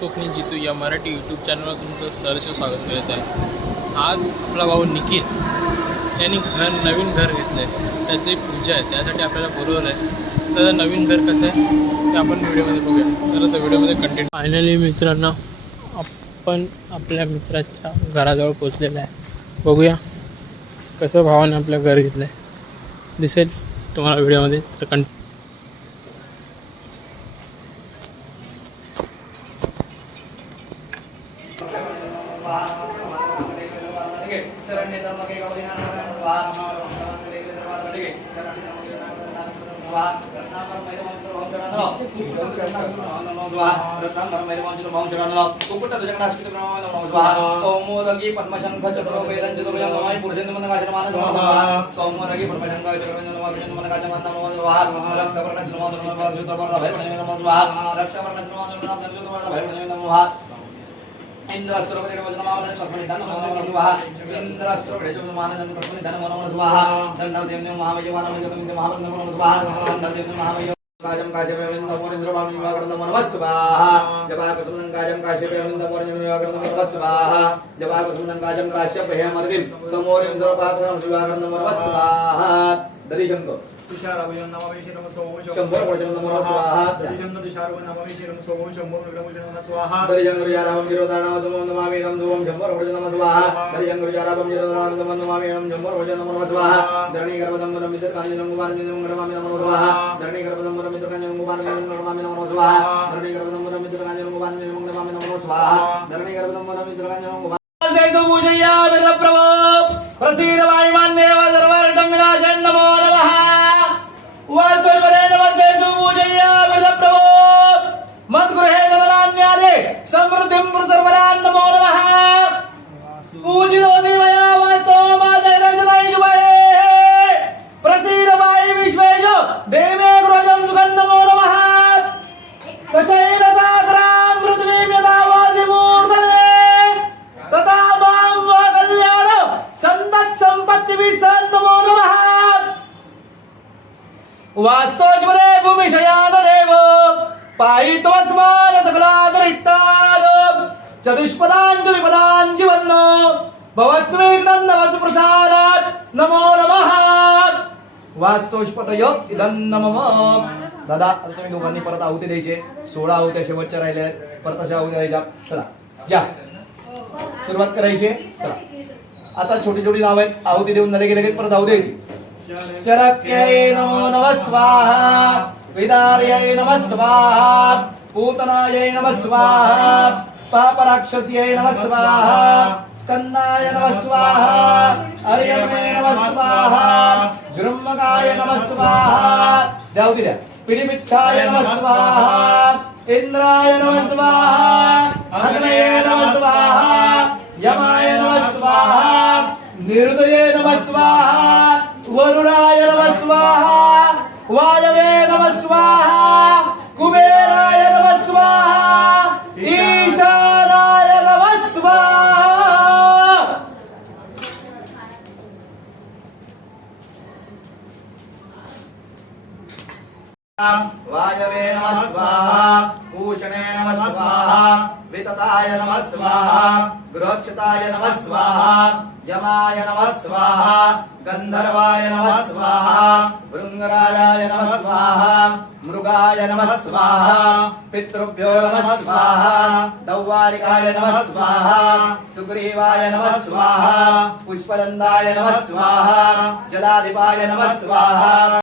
कोकणी जितू या मराठी यूट्यूब चॅनलवर तुमचं सहर्ष स्वागत करत आहे. आज आपला भाऊ निखिल यांनी घर नवीन घर घेतलं आहे त्याची पूजा आहे. त्यासाठी आपल्याला बोलवलं आहे तर नवीन घर कसं आहे? ते आपण व्हिडिओमध्ये बघूया. तर त्या व्हिडिओमध्ये कंटेंट फायनली मित्रांनो आपण आपल्या मित्राच्या घराजवळ पोचलेलं आहे. बघूया कसं भावाने आपलं घर घेतलं आहे दिसेल तुम्हाला व्हिडिओमध्ये तर कंट సౌమూరగి పద్మశంఖ చక్రవేదం చతుర్భుజం పురుషేంద్రమనగాచనమాన సౌమూరగి పద్మశంఖ చక్రవేదం రక్తవర్ణ రక్తవర్ణ कौमोदगी पद्मशंख चक्रो वेदन नमः पुरुषेन्द्र मनकाच नमः नमः नमः रक्तवर्ण नमः नमः शुद्धवर्ण भैरवणे नमः नमः रक्तवर्ण नमः नमः शुद्धवर्ण भैरवणे नमः इंद्रास्त्रवरे वज्रमावदन तस्मै धन नमो नमः स्वाहा इंद्रास्त्रवरे वज्रमावदन तस्मै धन नमो नमः स्वाहा दण्डदेव महावैजवानं जगमिन्द्र महावन्दनं नमः स्वाहा. दण्डदेव महावैजवानं काजं काश्यपेमिन्द मोरिन्द्रभामि विवाकर्णं नमः स्वाहा जपाकुसुमनं काजं काश्यपेमिन्द मोरिन्द्र विवाकर्णं नमः स्वाहा. जपाकुसुमनं काजं काश्यपेयमर्दिं तमोरिन्द्रपाकुसुमनं विवाकर्णं नमः शंभर वचन नमः स्वाहा. శార్వనామీరం సోమం శంభో నమ స్వాహ హరిజం గురుజారామం జిరోదానామ తుమం నమామి నం ధూమం శంభో రమజ నమ స్వాహ హరిజం గురుజారామం జిరోదానామ తుమం నమామి నం శంభో రమజ నమ స్వాహ ధరణీ గర్భదం మనం మిత్ర కాంజనం కుమారం నిజం నమామి నమ స్వాహ ధరణీ గర్భదం మనం మిత్ర కాంజనం కుమారం నిజం నమామి నమ స్వాహ ధరణీ గర్భదం మనం మిత్ర కాంజనం కుమారం నిజం నమామి నమ స్వాహ ధరణీ గర్భదం మనం మిత్ర కాంజనం కుమారం జైతు పూజయ్యా బిర్ల ప్రభా. ప్రసీర వాయుమాన్ దేవ సర్వర్ణం విలాజన్ నమో वास्तोज्वरे भूमिशयानदेव पायित्वस्मान सकलादरिष्टाल चतुष्पदाञ्जलिपदाञ्जिवन्नो भवत्वेक्तं नमः प्रसादात् नमो नमः। वास्तोष्पतय इदं नमः। दादा आता तुम्ही दोघांनी परत आहुती द्यायचे. सोळा आहुत्या शेवटच्या राहिल्या आहेत. परत अशा आहुत्या द्यायच्या. चला या. सुरुवात करायची चला. आता छोटी छोटी नाव आहेत. आहुती देऊन झाले गेले परत आहुती द्यायची. चरक्यै नमो नमः स्वाहा विदार्यै नमः स्वाहा पूतनायै नमः स्वाहा पापराक्षस्यै नमः स्वाहा स्कन्नाय नमः स्वाहा अर्यमे नमः स्वाहा जृम्मकाय नमः स्वाहा द्या होती द्या पिलिपिच्छाय नमः स्वाहा इंद्राय नमः स्वाहा अग्नये नमः स्वाहा यमाय नमः स्वाहा निर्दये नमः स्वाहा वायवे नमः स्वाहा भूषणे नमः स्वाहा। वितताय नमः स्वाहा गृहक्षताय नमः स्वाहा यमाय नमः स्वाहा गन्धर्वाय नमः स्वाहा भृङ्गराजाय नमः स्वाहा मृगाय नमः स्वाहा। पितृभ्यो नमः स्वाहा। दौवारिकाय नमः स्वाहा सुग्रीवाय नमः स्वाहा पुष्पदन्दाय नमः स्वाहा जलाधिपाय नमः स्वाहा।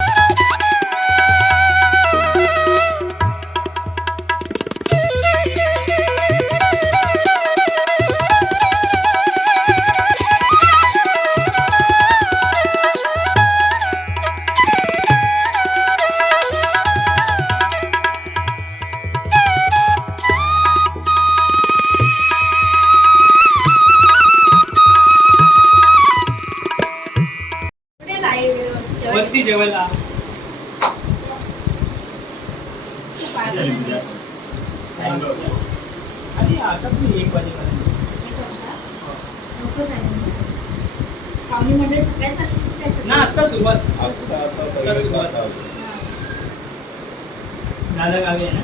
आणि आता तुम्ही एक वाजेपर्यंत आता सुरुवात. दादा गावी आहे ना?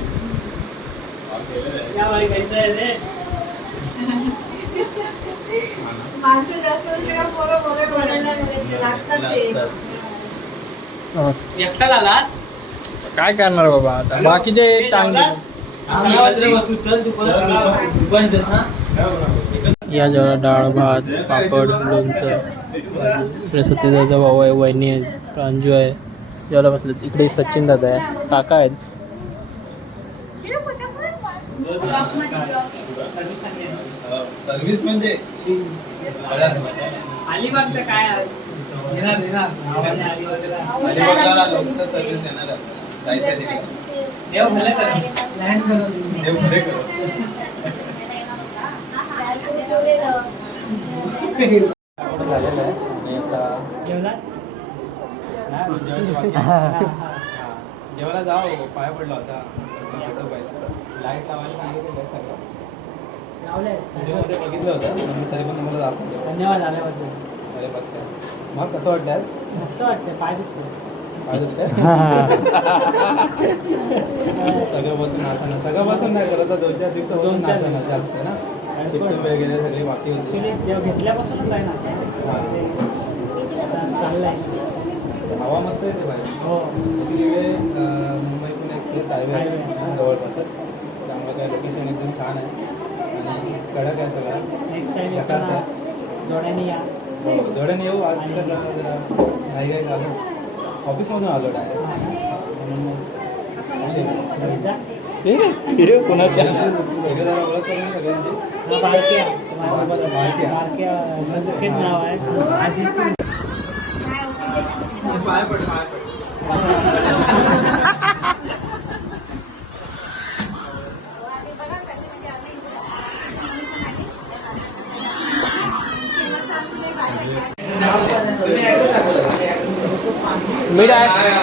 माणसं जास्त असले का पोरं बोरे बोलायला लागले. लाजतात ते. नमस्कार एकटा झालास? काय करणार बाबा आता? बाकीचे टांग या जेवढा डाळ भात पापड लोणचं. सत्यदाचा भाऊ आहे वहिनी आहे प्रांजू आहे. जेवढा बसले. इकडे सचिन दादा आहे. काका आहेत. सर्व्हिस म्हणजे? अलिबागला सर्व्हिस देणार आहे. जायचं आहे तिकडे. देव भलं करा. देव खरे करो. झालेलं आहे आणि आता नाही, जेवायची बाकी आहे. जेवायला जाऊ पाया पडला होता लाइट लावायला सांगितलेलं आहे सगळं व्हिडिओमध्ये बघितलं होतं पण मी तरी पण तुम्हाला दाखवतो धन्यवाद आल्याबद्दल अरे बस काय मग कसं वाटलं आज? मस्त वाटतं पाय दुखतो काय दुखतंय? सगळं बसून नाचणं. सगळं बसून नाही करत दोन चार दिवसापासून दोन चार नाचणं जास्त ना? शिफ्टिंग वगैरे सगळी बाकी होती. घेतल्यापासूनच आहे ना चाललंय. हवा मस्त येते बाहेर. हो. तिकडे अं, मुंबई पुणे एक्सप्रेस हायवे आहे. जवळपासच. त्यामुळे काय लोकेशन एकदम छान आहे. आणि कडक आहे सगळं. नेक्स्ट टाइम जोड्याने या. हो, जोड्याने येऊ आज तिला जरा जरा घाई घाई झालो. ऑफिसमधून आलो डायरेक्ट कोणाच्या? जरा ओळख करून सगळ्यांची. पाय पड पाय पड. मीठ आहे